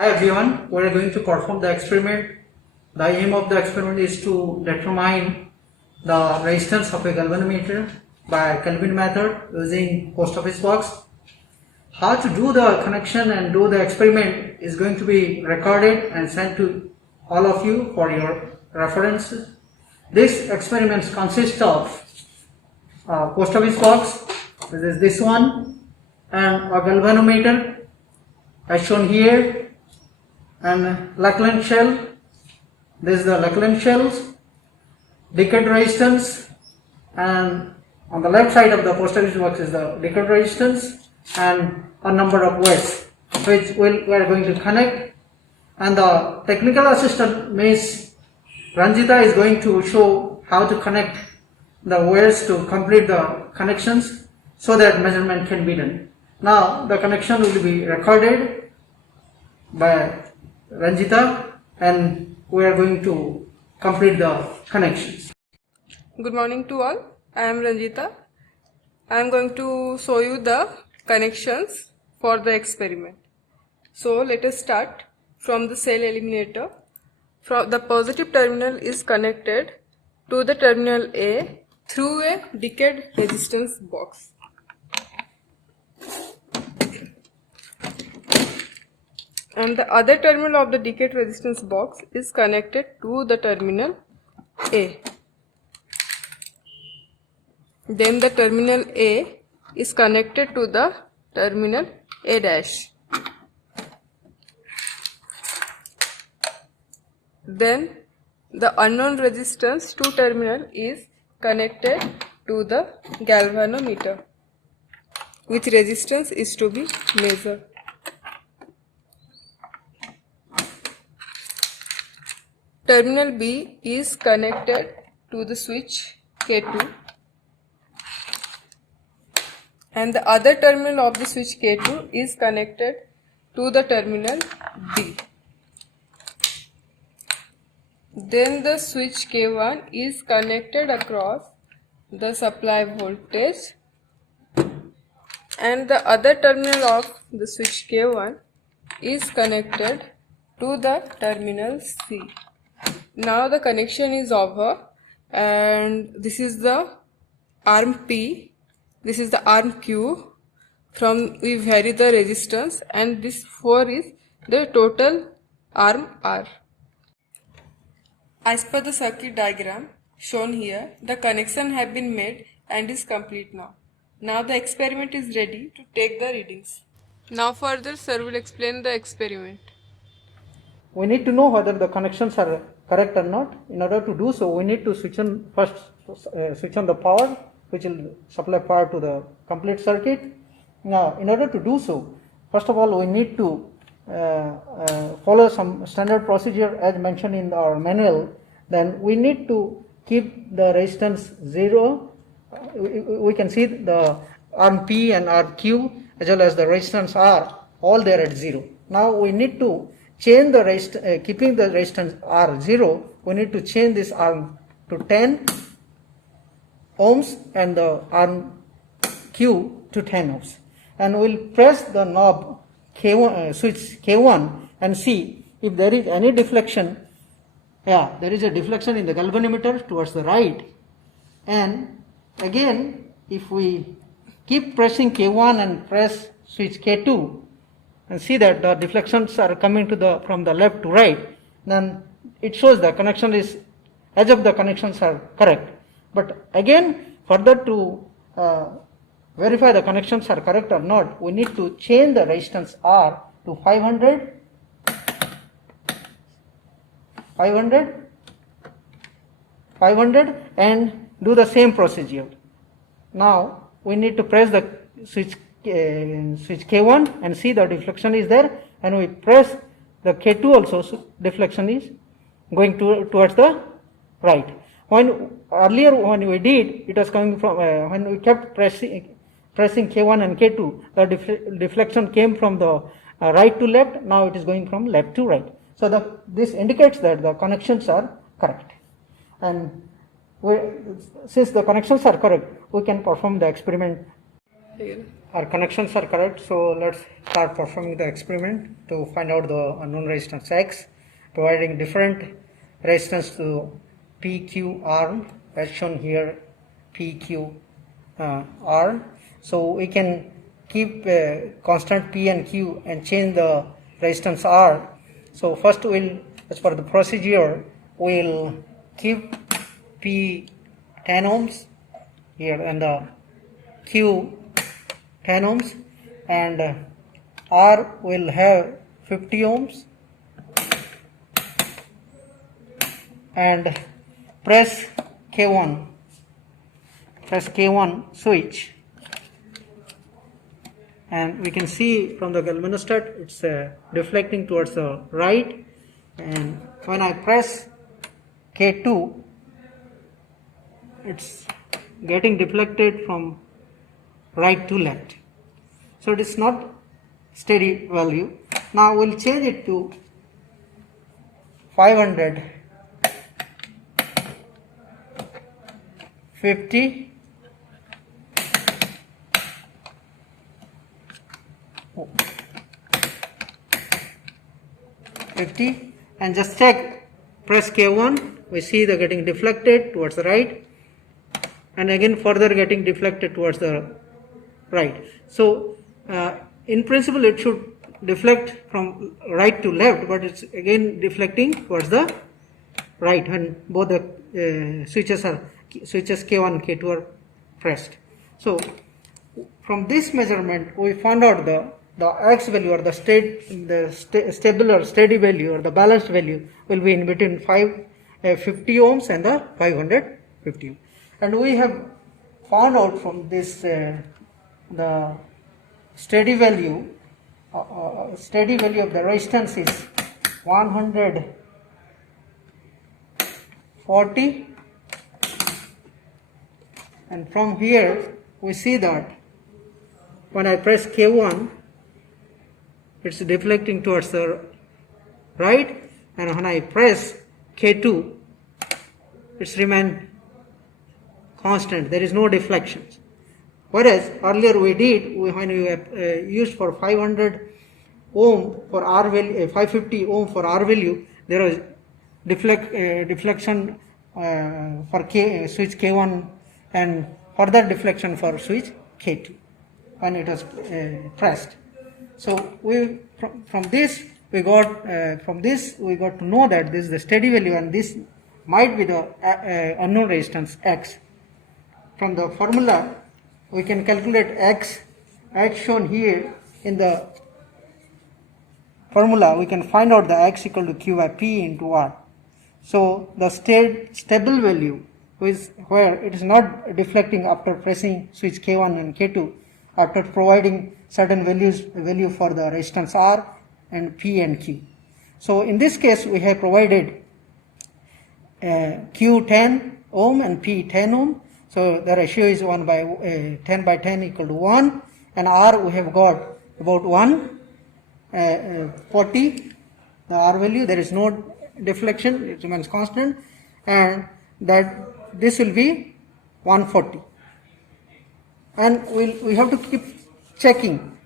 Hi everyone, we are going to perform the experiment. The aim of the experiment is to determine the resistance of a galvanometer by Kelvin method using post office box. How to do the connection and do the experiment is going to be recorded and sent to all of you for your reference. This experiment consists of post office box, this is this one, and a galvanometer as shown here, and Lackland shell, this is the Lackland shells, decayed resistance, and on the left side of the post office box is the decayed resistance and a number of wires which we are going to connect, and the technical assistant Miss Ranjita is going to show how to connect the wires to complete the connections so that measurement can be done. Now the connection will be recorded by Ranjita and we are going to complete the connections. Good morning to all. I am Ranjita. I am going to show you the connections for the experiment. So let us start from the cell eliminator. From the positive terminal is connected to the terminal A through a decayed resistance box. And the other terminal of the decayed resistance box is connected to the terminal A. Then the terminal A is connected to the terminal A dash. Then the unknown resistance to terminal is connected to the galvanometer, which resistance is to be measured. Terminal B is connected to the switch K2 and the other terminal of the switch K2 is connected to the terminal B. Then the switch K1 is connected across the supply voltage and the other terminal of the switch K1 is connected to the terminal C. Now the connection is over and this is the arm P, this is the arm Q, from we vary the resistance, and this 4 is the total arm R. As per the circuit diagram shown here, the connection have been made and is complete now. Now the experiment is ready to take the readings. Now further sir will explain the experiment. We need to know whether the connections are correct or not. In order to do so, we need to switch on the power, which will supply power to the complete circuit. Now, in order to do so, first of all, we need to follow some standard procedure as mentioned in our manual. Then we need to keep the resistance 0. We can see the arm P and arm Q as well as the resistance R all there at 0. Now we need to change the keeping the resistance R 0, we need to change this arm to 10 ohms and the arm Q to 10 ohms. And we'll press the knob K1, switch K1 and see if there is any deflection. Yeah, there is a deflection in the galvanometer towards the right. And again, if we keep pressing K1 and press switch K2, and see that the deflections are coming to from the left to right, then it shows the connection is, edge of the connections are correct. But again, further to verify the connections are correct or not, we need to change the resistance R to 500 and do the same procedure. Now we need to press the switch K1 and see the deflection is there, and we press the K2 also, so deflection is going towards the right. Earlier when we did, it was coming from when we kept pressing K1 and K2, the deflection came from the right to left. Now it is going from left to right. So this indicates that the connections are correct, and since the connections are correct, we can perform the experiment. here. Our connections are correct, so let's start performing the experiment to find out the unknown resistance X, providing different resistance to PQ arm as shown here, PQ arm. So we can keep constant P and Q and change the resistance R. So first we'll, as per the procedure, we'll keep P 10 ohms here and the Q 10 ohms, and R will have 50 ohms, and press K1 switch, and we can see from the galvanostat it's deflecting towards the right, and when I press K2 it's getting deflected from right to left. So it is not steady value. Now we'll change it to 500, 50, and just check, press K1, we see the getting deflected towards the right, and again further getting deflected towards the right. So in principle it should deflect from right to left, but it's again deflecting towards the right when both the switches K1 and K2 are pressed. So from this measurement we found out the X value, or the stable or steady value, or the balanced value will be in between 50 ohms and the 550. And we have found out from this the steady value of the resistance is 140, and from here we see that when I press K1 it's deflecting towards the right, and when I press K2 it's remain constant, there is no deflections. Whereas earlier we did, when we used for 500 ohm for R value, 550 ohm for R value, there was deflection for switch K1 and further deflection for switch K2 when it was pressed. So from this we got to know that this is the steady value, and this might be the unknown resistance X. From the formula we can calculate X as shown here in the formula. We can find out the X equal to Q by P into R. So the stable value is where it is not deflecting after pressing switch K1 and K2, after providing certain value for the resistance R and P and Q. So in this case we have provided Q 10 ohm and P 10 ohm. So the ratio is 10 by 10 equal to 1, and R we have got about 140, the R value, there is no deflection, it remains constant, and that this will be 140. And we have to keep checking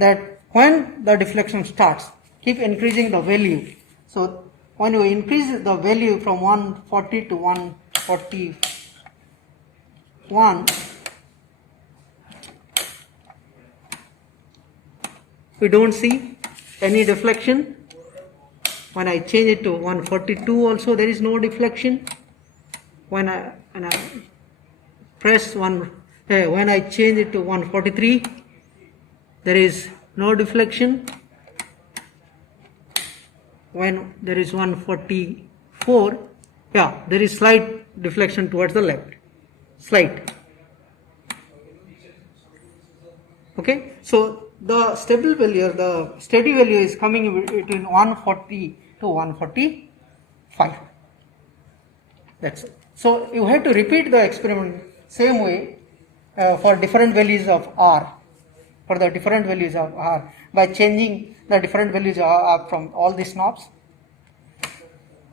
that when the deflection starts, keep increasing the value. So when we increase the value from 140 to 141, we don't see any deflection. When I change it to 142 also there is no deflection. When I press when I change it to 143 there is no deflection. When there is 144, there is slight deflection towards the left, slight. Okay, so the stable value, or the steady value, is coming between 140 to 145. That's it. So you have to repeat the experiment same way for different values of R. For the different values of R, by changing the different values of R from all these knobs,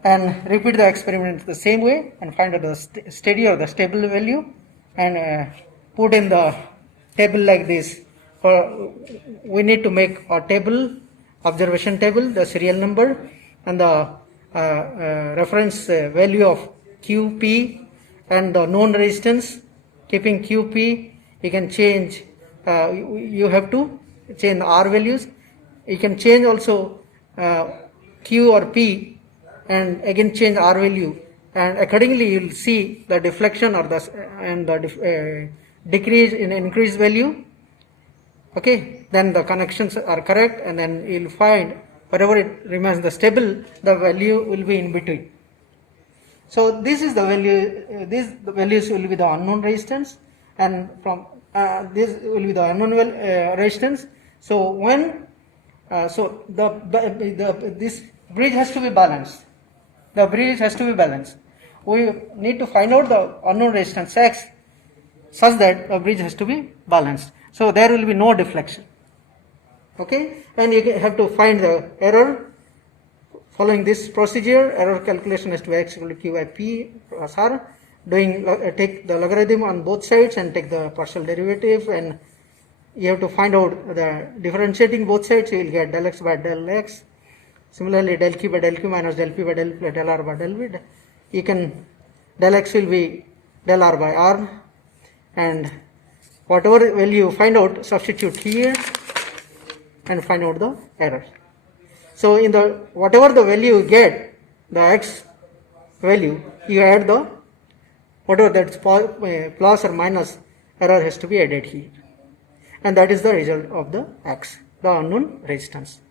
and repeat the experiment the same way and find out the steady or the stable value, and put in the table like this. We need to make a table, observation table, the serial number and the reference value of QP and the known resistance. Keeping QP, you can change, you have to change R values. You can change also Q or P and again change R value, and accordingly you will see the deflection or the decrease in increased value. Okay, then the connections are correct, and then you will find whatever it remains the stable, the value will be in between. So this is the value, these the values will be the unknown resistance, and from this will be the unknown resistance. So when this bridge has to be balanced. The bridge has to be balanced. We need to find out the unknown resistance X such that the bridge has to be balanced. So there will be no deflection. Okay, and you have to find the error. Following this procedure, error calculation has to be X equal to Q by P plus R. Take the logarithm on both sides and take the partial derivative, and you have to find out the differentiating both sides. You will get del X by del X. Similarly, del Q by del Q minus del P by del P del R by del V. You can, del X will be del R by R, and whatever value you find out, substitute here and find out the error. So in the whatever the value you get, the X value, you add the whatever that's plus or minus error has to be added here, and that is the result of the X, the unknown resistance.